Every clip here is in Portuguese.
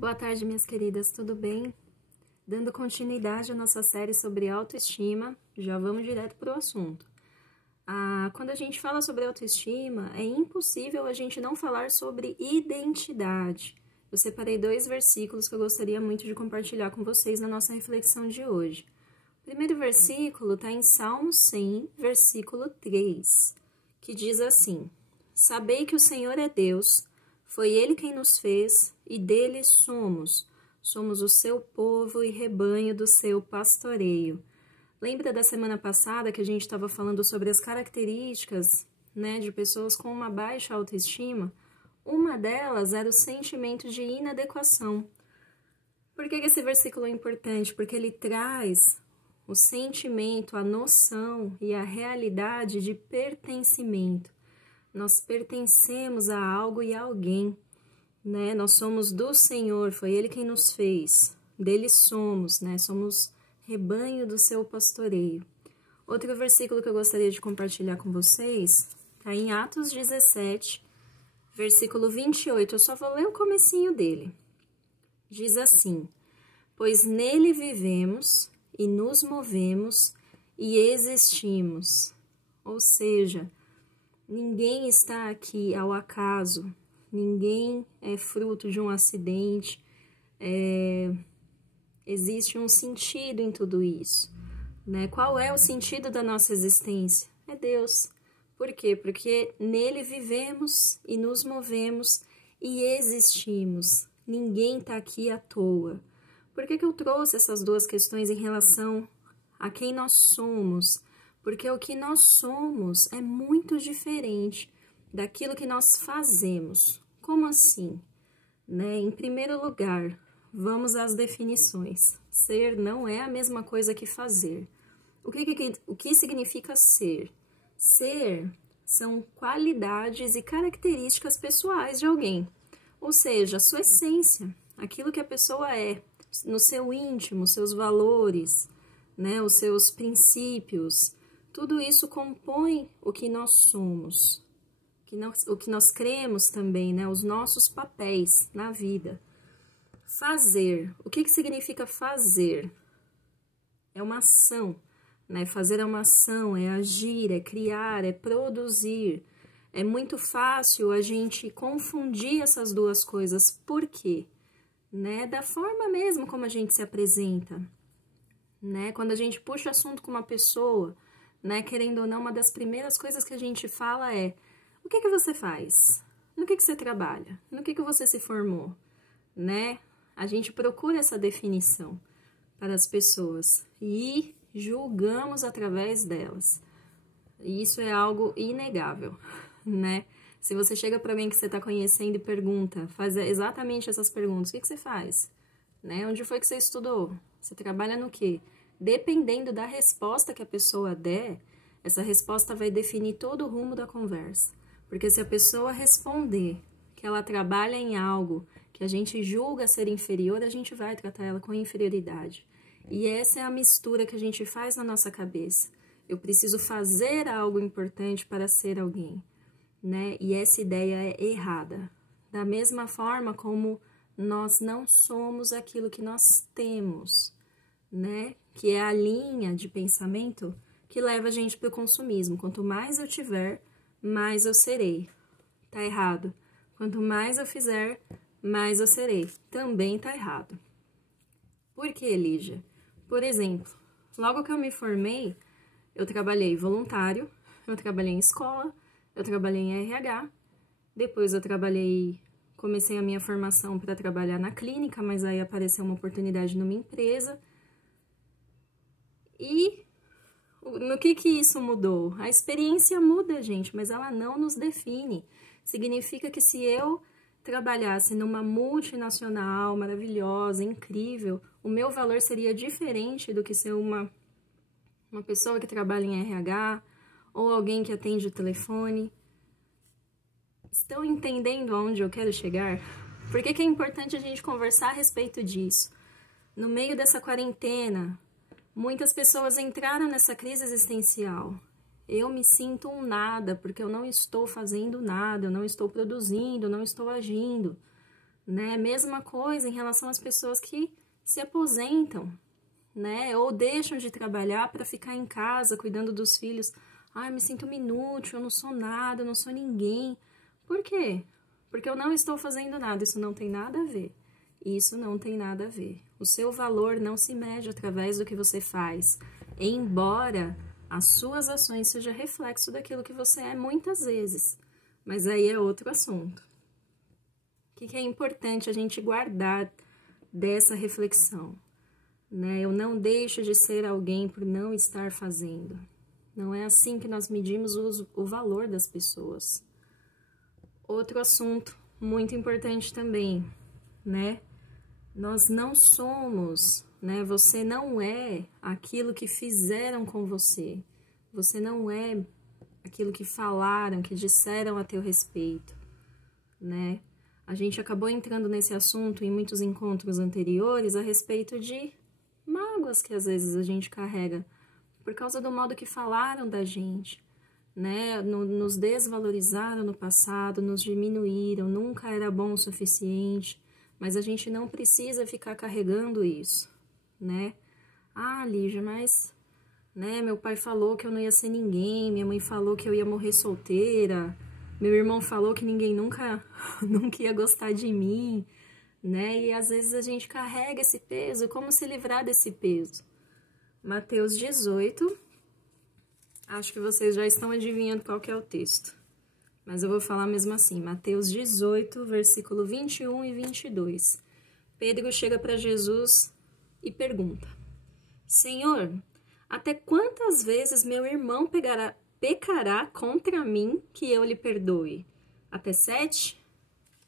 Boa tarde, minhas queridas, tudo bem? Dando continuidade à nossa série sobre autoestima, já vamos direto para o assunto. Quando a gente fala sobre autoestima, é impossível a gente não falar sobre identidade. Eu separei 2 versículos que eu gostaria muito de compartilhar com vocês na nossa reflexão de hoje. O primeiro versículo está em Salmo 100, versículo 3, que diz assim: Sabei que o Senhor é Deus, foi Ele quem nos fez e dele somos. Somos o seu povo e rebanho do seu pastoreio. Lembra da semana passada que a gente estava falando sobre as características, de pessoas com uma baixa autoestima? Uma delas era o sentimento de inadequação. Por que esse versículo é importante? Porque ele traz o sentimento, a noção e a realidade de pertencimento. Nós pertencemos a algo e a alguém, Nós somos do Senhor, foi Ele quem nos fez. Dele somos, Somos rebanho do seu pastoreio. Outro versículo que eu gostaria de compartilhar com vocês está em Atos 17, versículo 28. Eu só vou ler o comecinho dele. Diz assim: Pois nele vivemos e nos movemos e existimos. Ou seja, ninguém está aqui ao acaso, ninguém é fruto de um acidente, existe um sentido em tudo isso, Qual é o sentido da nossa existência? É Deus. Por quê? Porque nele vivemos e nos movemos e existimos. Ninguém está aqui à toa. Por que eu trouxe essas 2 questões em relação a quem nós somos? Porque o que nós somos é muito diferente daquilo que nós fazemos. Como assim? Em primeiro lugar, vamos às definições. Ser não é a mesma coisa que fazer. O que significa ser? Ser são qualidades e características pessoais de alguém. Ou seja, a sua essência, aquilo que a pessoa é, no seu íntimo, seus valores, os seus princípios. Tudo isso compõe o que nós somos, o que nós cremos também, os nossos papéis na vida. Fazer. O que significa fazer? É uma ação, Fazer é uma ação, é agir, é criar, é produzir. É muito fácil a gente confundir essas 2 coisas. Por quê? Da forma mesmo como a gente se apresenta, Quando a gente puxa assunto com uma pessoa, querendo ou não, uma das primeiras coisas que a gente fala é: o que você faz? No que você trabalha? No que você se formou? A gente procura essa definição para as pessoas e julgamos através delas. E isso é algo inegável, Se você chega para alguém que você está conhecendo e pergunta, faz exatamente essas perguntas: o que você faz? Onde foi que você estudou? Você trabalha no quê? Dependendo da resposta que a pessoa der, essa resposta vai definir todo o rumo da conversa. Porque se a pessoa responder que ela trabalha em algo que a gente julga ser inferior, a gente vai tratar ela com inferioridade. E essa é a mistura que a gente faz na nossa cabeça. Eu preciso fazer algo importante para ser alguém, E essa ideia é errada. Da mesma forma como nós não somos aquilo que nós temos, Que é a linha de pensamento que leva a gente para o consumismo. Quanto mais eu tiver, mais eu serei. Tá errado. Quanto mais eu fizer, mais eu serei. Também tá errado. Por que, Lígia? Por exemplo, logo que eu me formei, eu trabalhei voluntário, eu trabalhei em escola, eu trabalhei em RH, depois comecei a minha formação para trabalhar na clínica, mas aí apareceu uma oportunidade numa empresa. E no que isso mudou? A experiência muda, gente, mas ela não nos define. Significa que se eu trabalhasse numa multinacional maravilhosa, incrível, o meu valor seria diferente do que ser uma pessoa que trabalha em RH ou alguém que atende o telefone. Estão entendendo aonde eu quero chegar? Por que é importante a gente conversar a respeito disso? No meio dessa quarentena, muitas pessoas entraram nessa crise existencial. Eu me sinto um nada, porque eu não estou fazendo nada, eu não estou produzindo, eu não estou agindo. né? Mesma coisa em relação às pessoas que se aposentam, né? Ou deixam de trabalhar para ficar em casa cuidando dos filhos. Ai, eu me sinto inútil, eu não sou nada, eu não sou ninguém. Por quê? Porque eu não estou fazendo nada, isso não tem nada a ver. Isso não tem nada a ver. O seu valor não se mede através do que você faz, embora as suas ações sejam reflexo daquilo que você é muitas vezes. Mas aí é outro assunto. O que é importante a gente guardar dessa reflexão? Né? Eu não deixo de ser alguém por não estar fazendo. Não é assim que nós medimos o valor das pessoas. Outro assunto muito importante também, né? Nós não somos, né? Você não é aquilo que fizeram com você. Você não é aquilo que falaram, que disseram a teu respeito, né? A gente acabou entrando nesse assunto em muitos encontros anteriores a respeito de mágoas que às vezes a gente carrega por causa do modo que falaram da gente, né? Nos desvalorizaram no passado, nos diminuíram, nunca era bom o suficiente, mas a gente não precisa ficar carregando isso, né? Ah, Lígia, mas, né, meu pai falou que eu não ia ser ninguém, minha mãe falou que eu ia morrer solteira, meu irmão falou que ninguém nunca ia gostar de mim, né? E às vezes a gente carrega esse peso, como se livrar desse peso? Mateus 18, acho que vocês já estão adivinhando qual que é o texto, mas eu vou falar mesmo assim, Mateus 18, versículo 21 e 22. Pedro chega para Jesus e pergunta: Senhor, até quantas vezes meu irmão pecará contra mim que eu lhe perdoe? Até 7?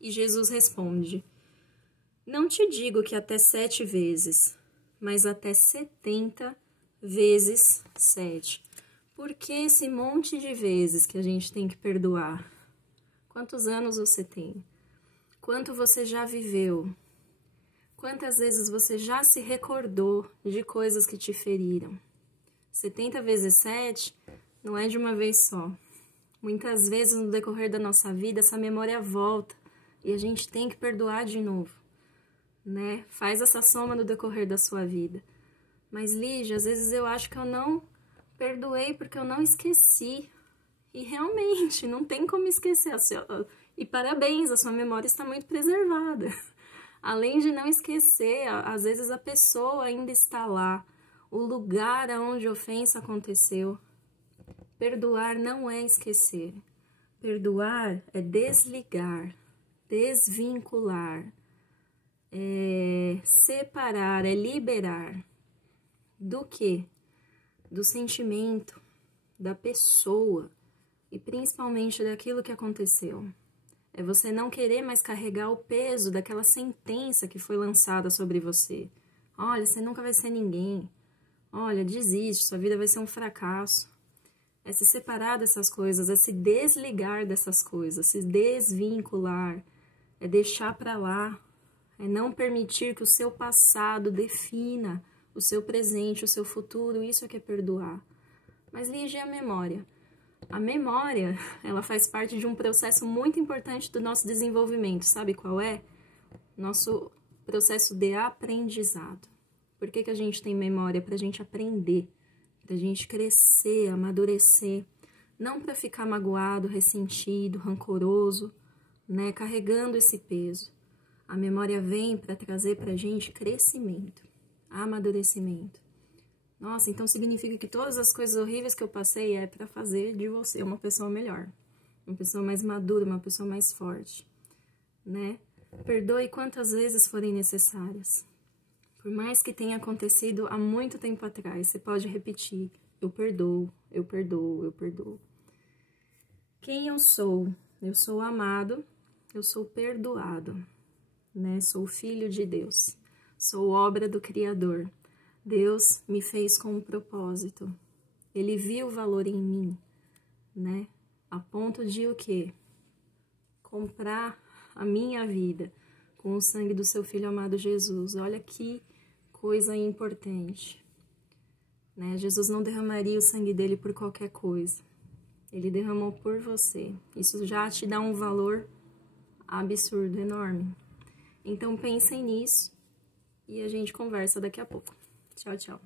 E Jesus responde: Não te digo que até 7 vezes, mas até 70 vezes 7. Por que esse monte de vezes que a gente tem que perdoar? Quantos anos você tem? Quanto você já viveu? Quantas vezes você já se recordou de coisas que te feriram? 70 vezes 7 não é de uma vez só. Muitas vezes no decorrer da nossa vida essa memória volta e a gente tem que perdoar de novo, né? Faz essa soma no decorrer da sua vida. Mas Lígia, às vezes eu acho que eu não perdoei porque eu não esqueci. E realmente, não tem como esquecer. E parabéns, a sua memória está muito preservada. Além de não esquecer, às vezes a pessoa ainda está lá. O lugar onde a ofensa aconteceu. Perdoar não é esquecer. Perdoar é desligar, desvincular, é separar, é liberar. Do quê? Do sentimento, da pessoa e principalmente daquilo que aconteceu. É você não querer mais carregar o peso daquela sentença que foi lançada sobre você. Olha, você nunca vai ser ninguém. Olha, desiste, sua vida vai ser um fracasso. É se separar dessas coisas, é se desligar dessas coisas, se desvincular, é deixar pra lá, é não permitir que o seu passado defina o seu presente, o seu futuro, isso é que é perdoar. Mas Lígia, é a memória. A memória, ela faz parte de um processo muito importante do nosso desenvolvimento, sabe qual é? Nosso processo de aprendizado. Por que a gente tem memória? Pra gente aprender, pra gente crescer, amadurecer, não para ficar magoado, ressentido, rancoroso, né, carregando esse peso. A memória vem para trazer pra gente crescimento, amadurecimento. Nossa, então significa que todas as coisas horríveis que eu passei é para fazer de você uma pessoa melhor, uma pessoa mais madura, uma pessoa mais forte, né? Perdoe quantas vezes forem necessárias. Por mais que tenha acontecido há muito tempo atrás, você pode repetir: eu perdoo, eu perdoo, eu perdoo. Quem eu sou? Eu sou amado, eu sou perdoado, né? Sou filho de Deus, sou obra do Criador. Deus me fez com um propósito. Ele viu o valor em mim, né? A ponto de o quê? Comprar a minha vida com o sangue do seu Filho amado Jesus. Olha que coisa importante, né? Jesus não derramaria o sangue dele por qualquer coisa. Ele derramou por você. Isso já te dá um valor absurdo, enorme. Então pensem nisso e a gente conversa daqui a pouco. Tchau, tchau.